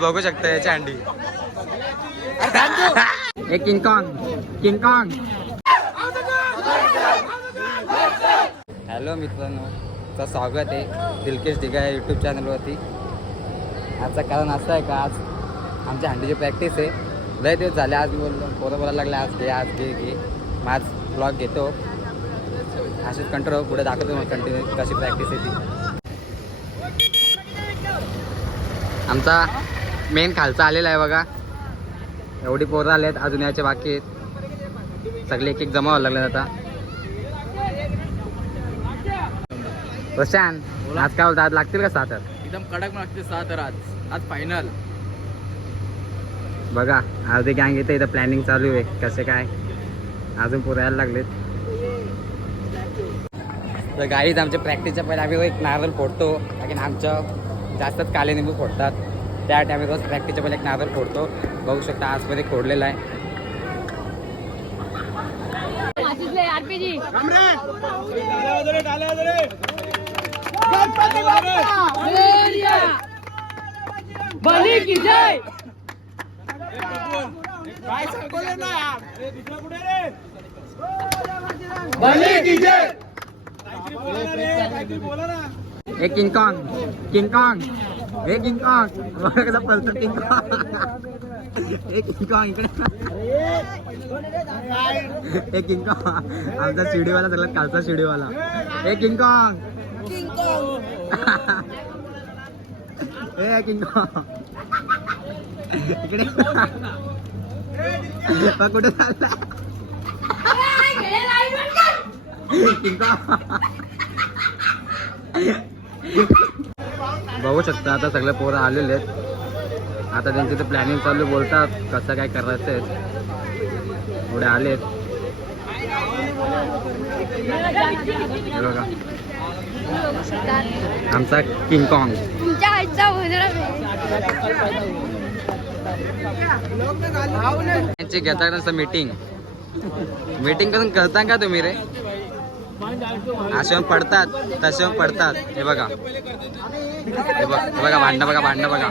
बघू शकता याची अंडी. एक King Kong King Kong. Hello मित्रांनो चं स्वागत आहे दिलकेश दिघा या यूट्यूब चॅनलवरती आजचा कारण असं आहे का आज आमच्या हंडीची प्रॅक्टिस आहे. लय दिवस झाले आज बोललो पोरं बोलायला लागले आज घे आज घे घे. मग आज ब्लॉग घेतो. असेच कंट्रोल पुढे दाखवतो मग कंटिन्यू कशी प्रॅक्टिस आहे ती. आमचा मेन खालचा आलेला आहे बघा. एवढी पोरं आले आहेत अजून याचे बाकी आहेत. सगळे एक एक जमा व्हायला लागले आता. प्रशांत आज काय आज लागतील का सात एकदम कडक लागते सहा तर आज. आज फायनल बघा आज एक गँग येते इथं प्लॅनिंग चालू आहे. कसे काय? अजून पोरं यायला लागलेत. तर गाईत आमच्या प्रॅक्टिसच्या पहिले आम्ही एक नारळ फोडतो. कारण आमचं जास्तच काले निंबू फोडतात. त्या रोज प्रॅक्टिसच्या पहिले एक नारळ फोडतो. बघू शकता आजमध्ये फोडलेला आहे. आरपीजी. बली की जय! बली की जय! एक किंग कॉंग किंग कॉंग. हे किंग कॉंग बघा कसा पलतो किंग कॉंग एक कॉंग इकडे. एक किंग कॉंग आमचा शिडीवाला सगळ्यात कालचा शिडीवाला. एक किंग कॉंग ए किंग कॉंग इकडे. बघ कुठे चालला किंग कॉंग बघू शकता आता सगळे पोरं आलेले आहेत. आता त्यांची ते प्लॅनिंग चालू बोलतात कसं काय करायचं आहे पुढे आलेत बघा. आमचा किंग कॉंग. तुमच्या आईचा उजरा त्यांची घेता मीटिंग मीटिंग करून करता का तुम्ही रे? असे पडतात तसे पडतात. हे बघा. हे बघ हे बघा भांडणं बघा भांडणं बघा.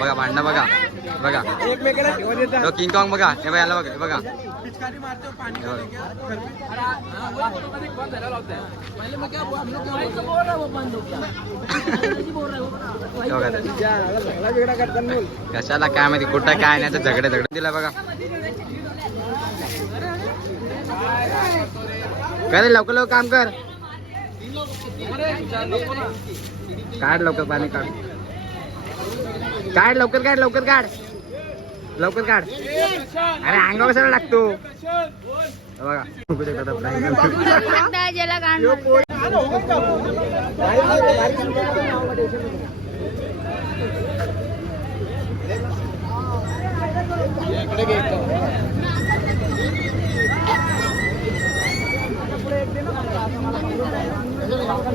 बघा भांडणं बघा. बघा. तो किंग कॉंग बघा. हे बघा याला बघा हे बघा. कशाला काय माहिती कुठं काय नाही तर झगडे झगडे. दिला बघा. काय रे लवकर लवकर काम कर. काढ लवकर पाणी काढ. काढ लवकर काढ लवकर काढ. लवकर काढ. अरे अंगावर कशाला लागतो. हे बघा.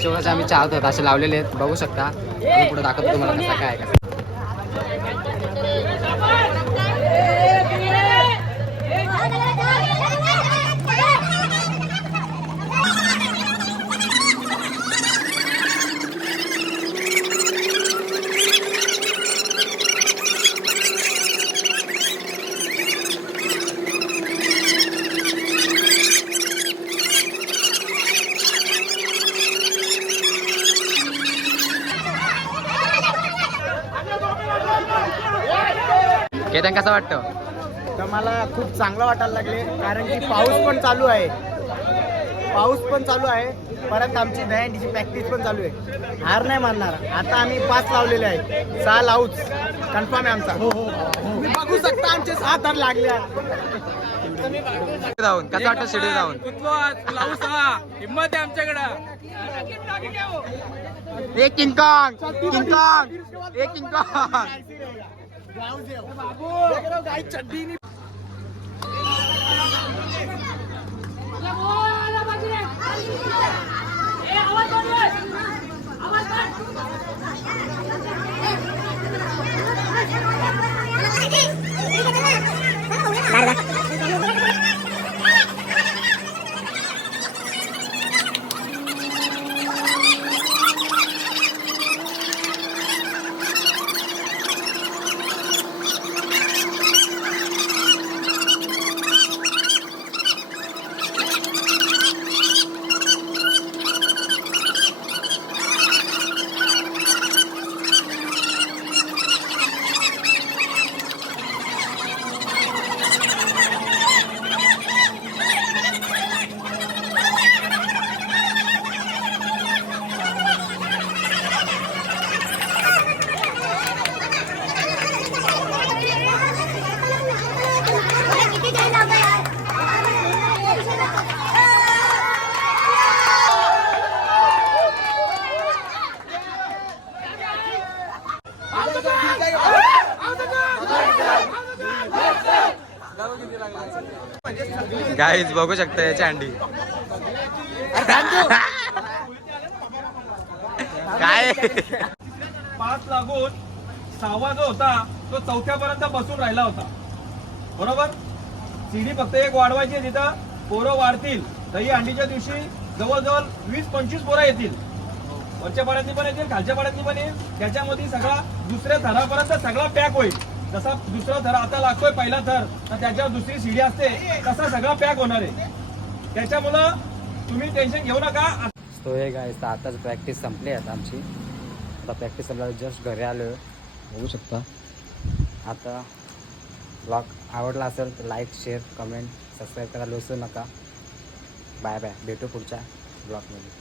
असे अशोकाचे आम्ही चार होतात असे लावलेले आहेत. बघू शकता. पुढे दाखवतो तुम्हाला कसं काय का केतन कसं वाटतं? तर मला खूप चांगलं वाटायला लागले कारण की पाऊस पण चालू आहे. पाऊस पण चालू आहे परत आमची दहंडीची प्रॅक्टिस पण चालू आहे. हार नाही मानणार. आता आम्ही पाच लावलेले आहेत. सहा लावूच कन्फर्म आहे आमचा. तुम्ही बघू शकता आमचे सहा तर लागले. जाऊन कसं वाटतं शिडी जाऊन? हा हिंमत आहे आमच्याकडं. एक किंग कॉंग किंग कॉंग एक किंग कॉंग गाईज बघू शकता याची अंडी. काय? पाच लागून सहावा जो होता तो चौथ्यापर्यंत बसून राहिला होता. बरोबर? सीडी फक्त एक वाढवायची आहे तिथं. पोरं वाढतील. दही अंडीच्या दिवशी जवळजवळ वीस पंचवीस पोरं येतील. वरच्या पाड्यातली पण येतील खालच्या पाड्यातली पण येईल. त्याच्यामध्ये सगळा दुसऱ्या थरापर्यंत सगळा पॅक होईल. जसा दुसरा थर आता लागतोय पहिला थर तर त्याच्यावर दुसरी शिडी असते. तसा सगळा पॅक होणार आहे. त्याच्यामुळं तुम्ही टेन्शन घेऊ नका. तो हे काय तर आताच प्रॅक्टिस संपली आता आमची. आता प्रॅक्टिस संपल्यावर जस्ट घरी आलो बघू शकता. आता ब्लॉग आवडला असेल तर लाईक शेअर कमेंट सबस्क्राईब करायला विसरू नका. बाय बाय भेटू पुढच्या ब्लॉगमध्ये